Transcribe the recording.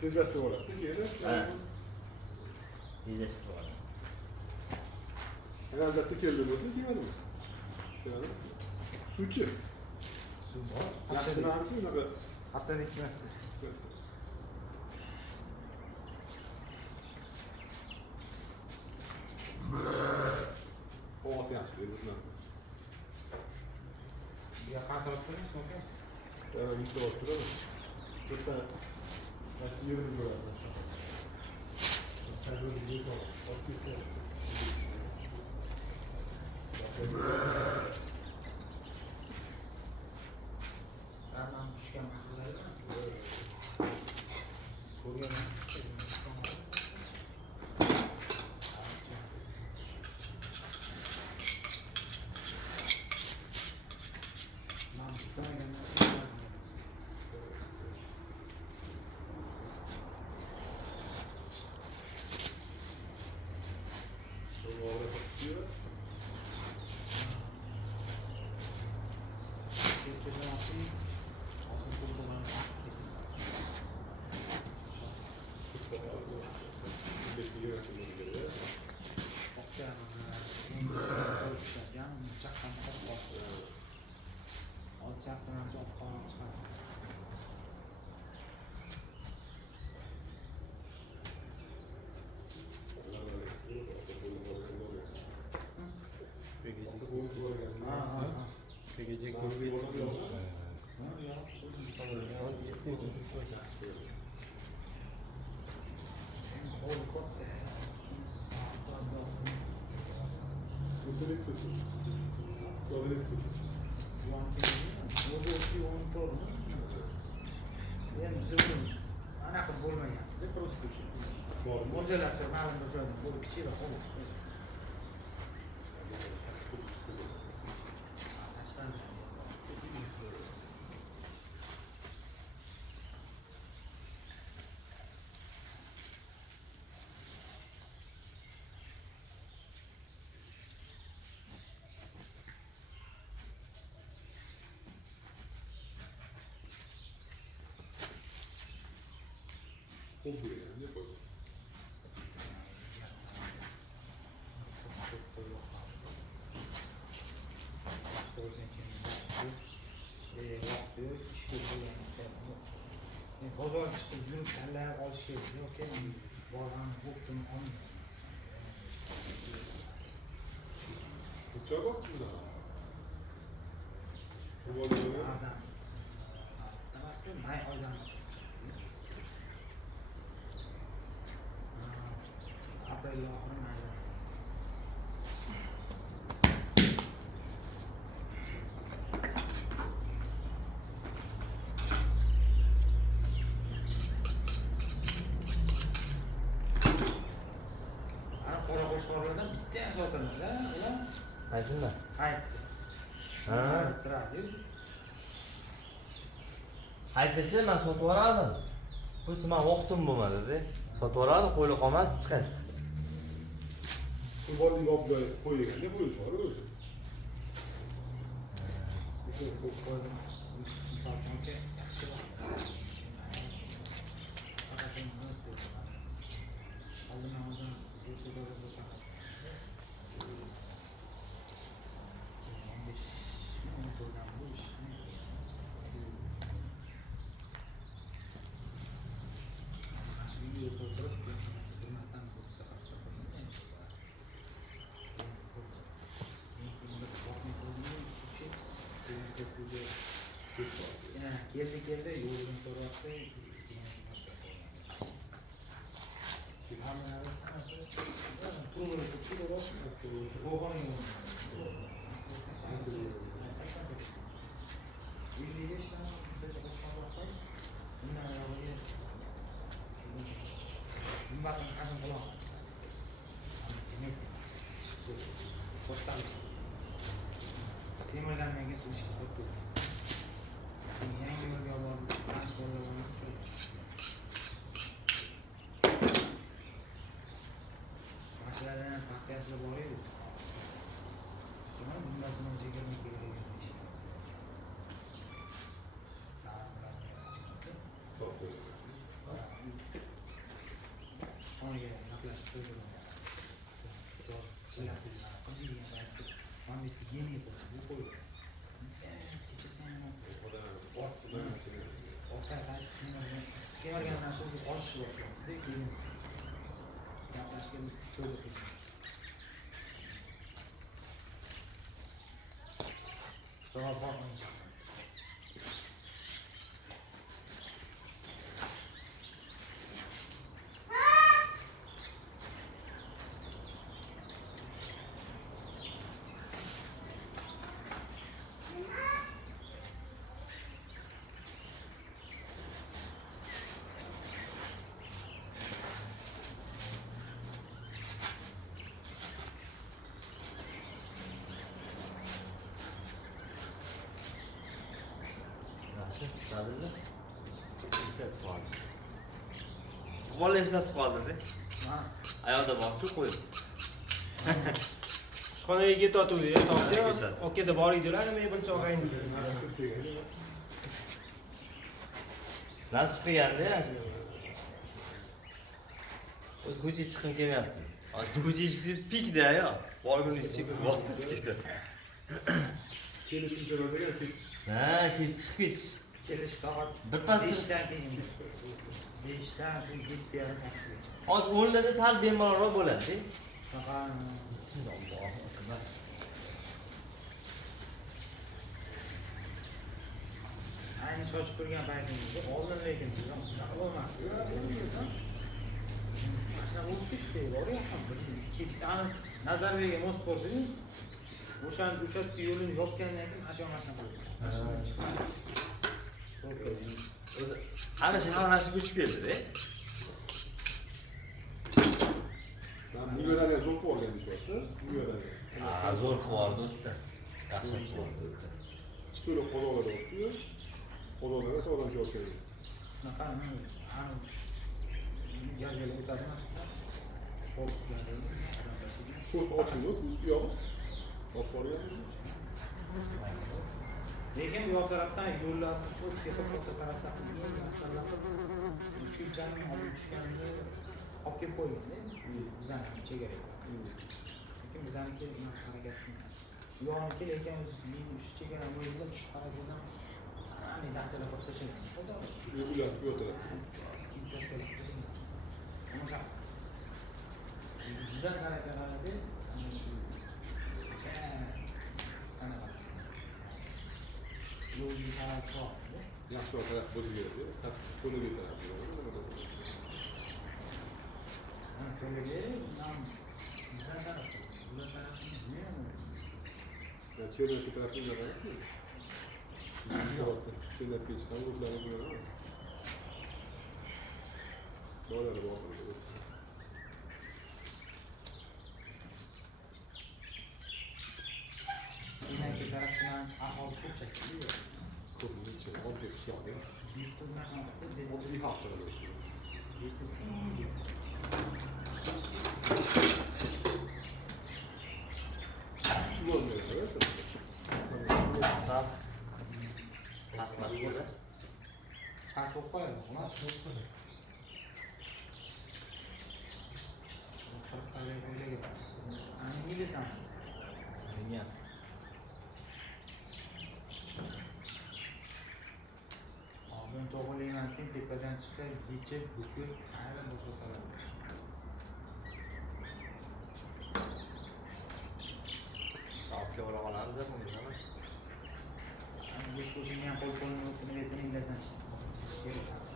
Tezlashtirib olasiz keyin. Ha. Tezlashtirib oladi. Yani albatta keldi bo'ldi, kelmadimi? Keladi. Suvchi. Suv bor. Yaxshini hamchi bunaqa. Haftada 2 marta. Ovqat yaxshi deydi bunaqa. Bu yoqqa qarab turamiz, o'qiysiz. Bitta olib turadi. Bitta mana yerini ko'radi. Tajriba bo'lsa, olib ketadi. Ramon tushgan masalada ko'rganman. Shaxsan ham çok qaroq chiqadi. PGC Endi bizim anaqa bo'lmagan. Biz просто shu. Mo'ljalab turib ma'lum bir joyda bo'lib kichikroq qolib. Ne koydun? Bozor chiqib yurib tanlab olish kerak. Yo'q, borgan bo'ptimi olmayman. Uçağa bak burada. Kuvaları. Adam. Damas'ta may oydan aprel oxiri mayda. Ana qora qo'shqorlardan bitta ham sotiladi-da, ular. Qaysinda? Haytdi. Ha. Turadi. Aytdichi, men sotib yuborardim. Pulsi men vaqtim bo'lmadi-da. Sotib yuborardim, qo'yli qolmas chiqasiz. Kurbanlık abla koyuyor. Ne boyutu var öyle? Misol uchun yaxshiroq. Oldindan o'zim go'shtni ko'rib bo'lsam. 15 minut bo'lgan bu ishni. Shu videoda o'tirib, bilmasdan bu safar keldi yo'ldan so'rashdi. Semirlanmagan suv chiqib yangi yo'lga borib, transportga borib shu. Mashalardan partiyasida bor edi. Bundan bundan 20 kiloga ish. Stop. osmoniga gaplashib so'ydirdim. Biroz chillasi uchun qizigan paytda mana bitta yem yetadi, bu qo'ydi. Kecha sen orqaga qaytib semirgan narsa oshishni boshladi. Keyin gaplashib so'ydirdim. Sonra bakmayacağım. Dadillar eslatib qoldi. Bola eslatib qoldi-da. Ha. Ayoqda borib qo'yib. Kushxonaga ketayotuvdi, topdi. Ketadi. Okeda boriydilar, nima buncha og'ayni. Nasib qilganda o'z ko'chaga chiqib kelmayapti. Hozir ko'changiz pikda yo. Borgunizcha chiqib vaqt ketadi. Kelishimchalarda ketish. Ha, chiqib ketish. Kelish soat Bir pas 5dan keyin. 5dan shu 7:30-8gacha. Hozir 10larda sal bemalolroq bo'ladi. Faqat Bismillah. Akbar. ayni sochib turgan paytingizda oldin lekin shunaqa bo'lmasdi. Mashina o'tib ketdi, boryapman. Nazarbayev most ko'rding? O'sha yerda yo'lini yopgandan keyin mashina bo'ldi. O'zi ana shu hammasi ko'chib keldi-da. Bu yerdan zo'r qilib olgan deyapti. Bu yerdan. Ha, zo'r qilib oldi o'tdi. Yaxshi qilib oldi. Chiqib qo'lga oldi. Qo'lga esa odam javob berdi. Shunaqa gazeli o'tadi mashina. Xo'p, gazeli. Shu ochildi, bu yo'q. Osporgan. Lekin u yoq tarafdan yo'llarni cho'tga katta tarasa qilgan aslanlar tushunchani olib tushganini olib kelib qo'yganda bizani chegaraga. Lekin bizaniki harakat qilmaydi. Yo'qniki lekin o'sha chegara bo'yida tushib qarasangiz ham ani dachalar qilib tashlaydi. Yo'llar yo'qlar. Bizdan harakat qilsangiz ana shu yo'lni qarab qo'yadi. Yaxshi taraf bo'lib beradi. Qo'liga taraf. Ana qo'liga nam bizdan qarab. Ular taraf nima? Ya çevredeki tarafı yarar mı? Bizim tarafta şeyler geçten vurdular bu yana. Böyle de bakıyor. Yine bir taraftan ahal çok çekiyor. Kapının içine 10 kişi alıyor. Bir turna kalktı dedi. O da bir haftada bekliyor. Su olmuyor. Tamam. Pasmatda. Pas bo'lib qoladi. Ular bo'lib qoladi. 40 qadar o'ylagan. Ani bilasan. Menga. Oldin to'g'rilayman sen tepadan chiqib, yechib, bukib, qayerdan boshlatadi. Topga ora olamiz ham bundan. Ani bo'sh qo'shilgan qo'l-qo'lni o'tini betini bilasan. Kerak.